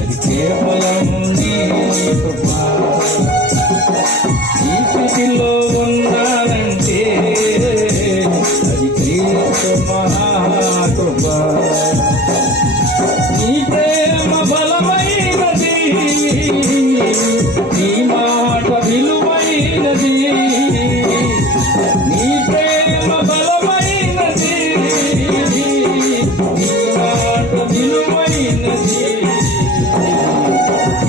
అది కేవలం నీ కృప. ఈ స్థితిలో ఉన్నానంటే అది క్రీస్తు మహాకృప. నీ ప్రేమ బలమైనది, నీ మాట విలువైనది. నీ ప్రేమ బలమైనది, నీ మాట విలువైనది.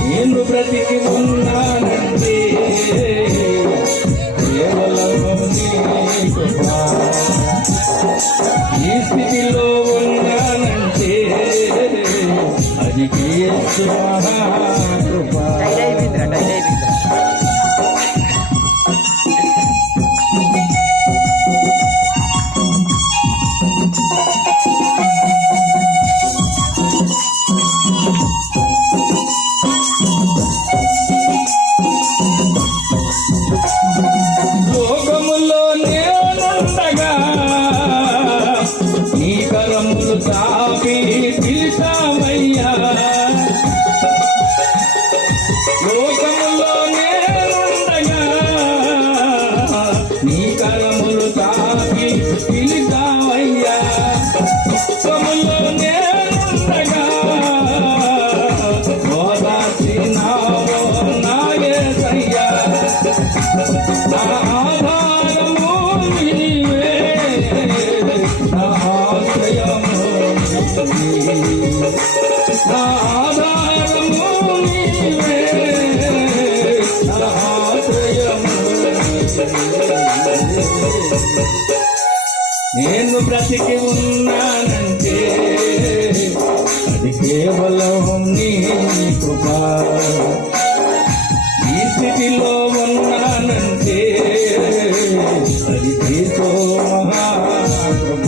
నేను బ్రతికి ఉన్నానంటే కేవలం నీ కృప. ఈ స్థితిలో ఉన్నానంటే అది క్రీస్తు మహాకృప. లోకములో నేనుండగా నీ కరములు తాపి పిలిచావయ్యా. లోకములో నేనుండగా నీ కరములు తాపి పిలిచావయ్యా. లోకములో నేనుండగా ఓదార్చినావో నా యేసయ్యా. నా ఆధారము నీవే, నా ఆశ్రయము నీవే. నా ఆధారము నీవే, నా ఆశ్రయము నీవే. నేను బ్రతికి ఉన్నానంటే అది కేవలం నీ కృప. ఈ స్థితిలో ఉన్నానంటే అది క్రీస్తు మహాకృప.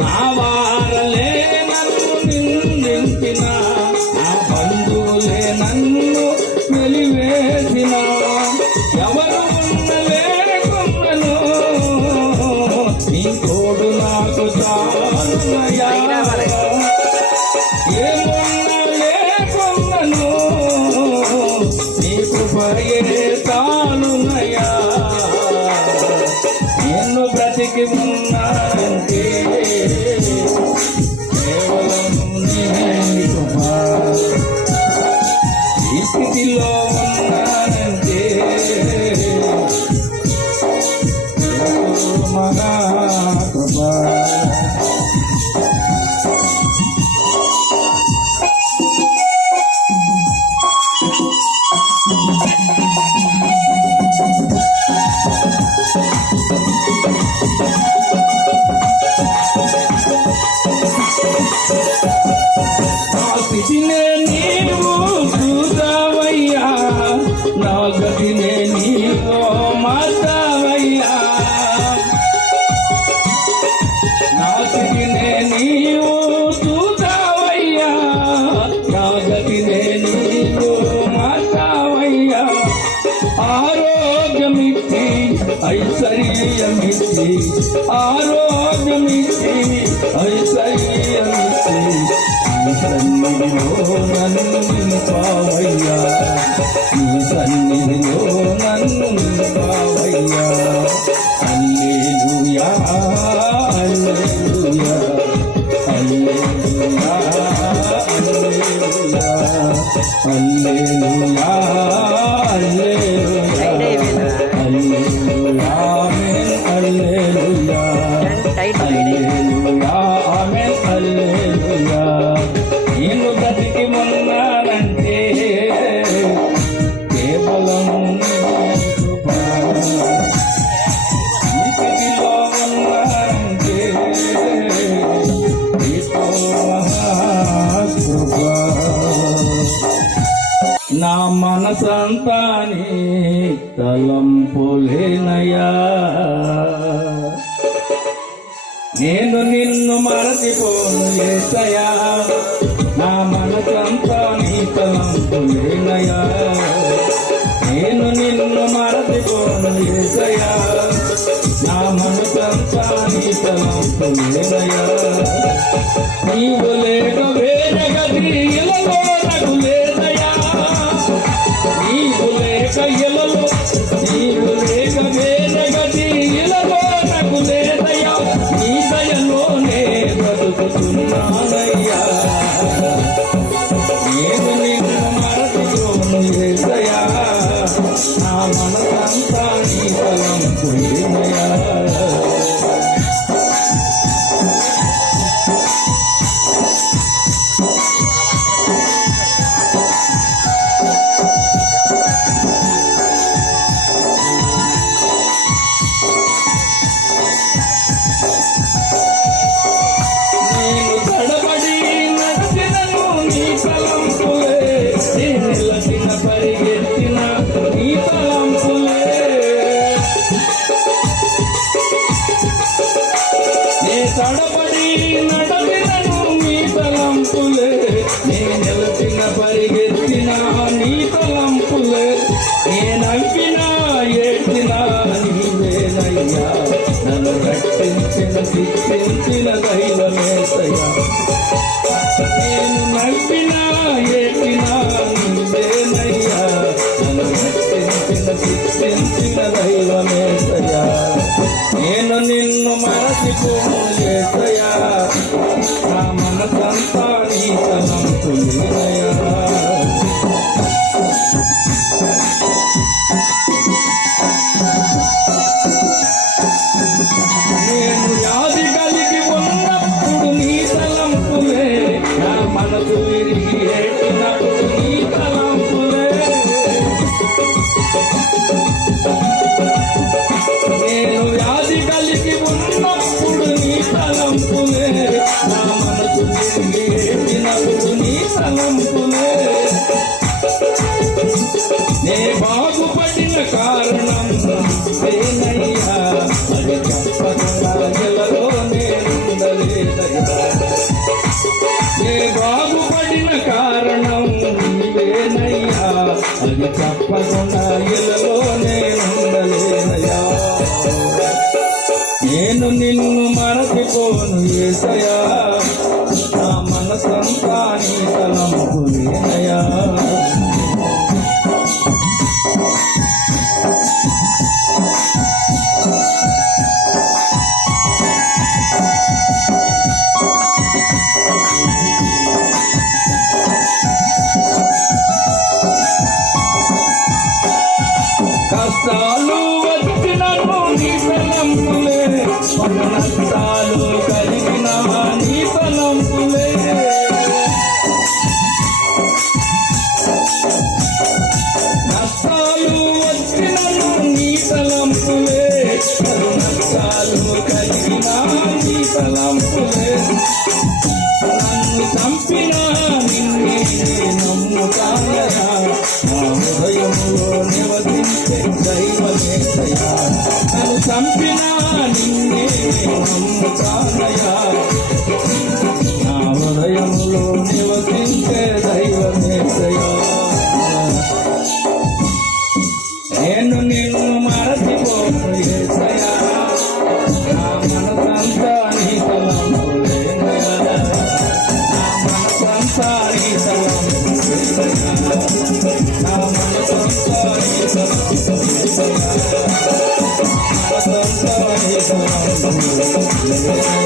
నా వారలే నన్ను నిందించిన, నా బంధువులే నన్ను వెలివేసిన, ఎవరు ఉండలేకున్నను నీ తోడు నాకు చాలునయ్యా. ఏమున్నా లేకున్నను నీ కృపయే చాలునయ్యా. నేను బ్రతికి ఉన్నానంటే కేవలం నీ కృప. ఈ స్థితిలో ఉన్నానంటే మహాకృప. స్థితినే నీవు చూసావయ్యా, నా గతినే నీవు మార్చావయ్యా. నా స్థితినే నీవు చూసావయ్యా, నా గతినే నీవు మార్చావయ్యా. ఆరోగ్యమిచ్చి ఐశ్వర్యమిచ్చి, ఆరోగ్యమిచ్చి ఐశ్వర్యమిచ్చి నీ సన్నిధిలో నన్ను నింపావయ్యా. నీ సన్నిధిలో నన్ను నింపావయ్యా. హల్లెలూయా, హల్లెలూయా, హల్లెలూయా, హల్లెలూయా, హల్లెలూయా, హల్లెలూయా, హల్లెలూయా, ఆమేన్, హల్లెలూయా, హల్లెలూయా, ఆమేన్, హల్లెలూయా. నేను బ్రతికి ఉన్నానంటే కేవలం నీ కృప. ఈ స్థితిలో ఉన్నానంటే క్రీస్తు నా మనసంతా నీ తలంపులేనయ్యా నేను నిన్ను మరచిపోను యేసయ్యా నా మనసంతా నీ తలంపులేనయ్యా నేను నిన్ను మరచిపోను యేసయ్యా నా మనసంతా నీ తలంపులేనయ్యా నీవు లేక వేరే గది ఇలలో నాకు లేదయ్యా నీవు లేక ఇలలో నీవు లేక వేరే గది ఇలలో నాకు లేదయ్యా నీ దయలోనే బ్రతుకుతున్నానయ్యా నేను నిన్ను మరచిపోను యేసయ్యా నా మనసంతా నీ తలంపులేనయ్యా తడబడి నడవినను నీ తలంపులే నే నిలచిన పరిగెత్తిన నీ తలంపులే నే నవ్వినా ఏడ్చినా నీవేనయ్యా నన్ను రక్షించిన శిక్షించిన దైవమేసయ్యా నేను నవ్వినా ఏడ్చినా నీవేనయ్యా నన్ను రక్షించిన శిక్షించిన దైవమేసయ్యా నేను నిన్ను మరచిపోను యేసయ్యా నా మనసంతా నీ తలంపులేనయ్యా నేను వ్యాధి కలిగి ఉన్నప్పుడు నీ తలంపులే నా మనసు విరిగి ఏడ్చినప్పుడు నీ తలంపులే నేను వ్యాధి కలిగి ఉన్నప్పుడు నీ తలంపులే నా మనసు విరిగినప్పుడు నీ తలంపులే నే బాగుపడిన కారణం నేనయ్యా అది చెప్పకుండా ఎలలో నేనుండలేదయ్యా నే బాగుపడిన కారణం నీవేనయ్యా అది చెప్పకుండా ఎలలో నేనుండలేదయ్యా నేను నిన్ను మరచిపోను యేసయ్యా నా మనసంతా నీ తలంపులేనయ్యా కష్టాలు వచ్చినను నీ తలంపులే నష్టాలు కలిగిన నీ తలంపులే నష్టాలు వచ్చినను నీ తలంపులే నష్టాలు కలిగిన నీ తలంపులే నన్ను చంపినా నిన్నే నమ్ముతానయా నా హృదయములో నివసించే దైవమేసయ్యా నన్ను చంపినా నిన్నే నమ్ముతానయా నా హృదయములో నివసించే దైవమేసయ్యా నేను నిన్ను మరచిపోను యేసయ్యా నా మనసంతా నీ తలంపులేనయ్యా నా మనసంతా నీ తలంపులేనయ్యా నా మనసంతా నీ తలంపులేనయ్యా మనసంతా నీ తలంపులేనయ్యా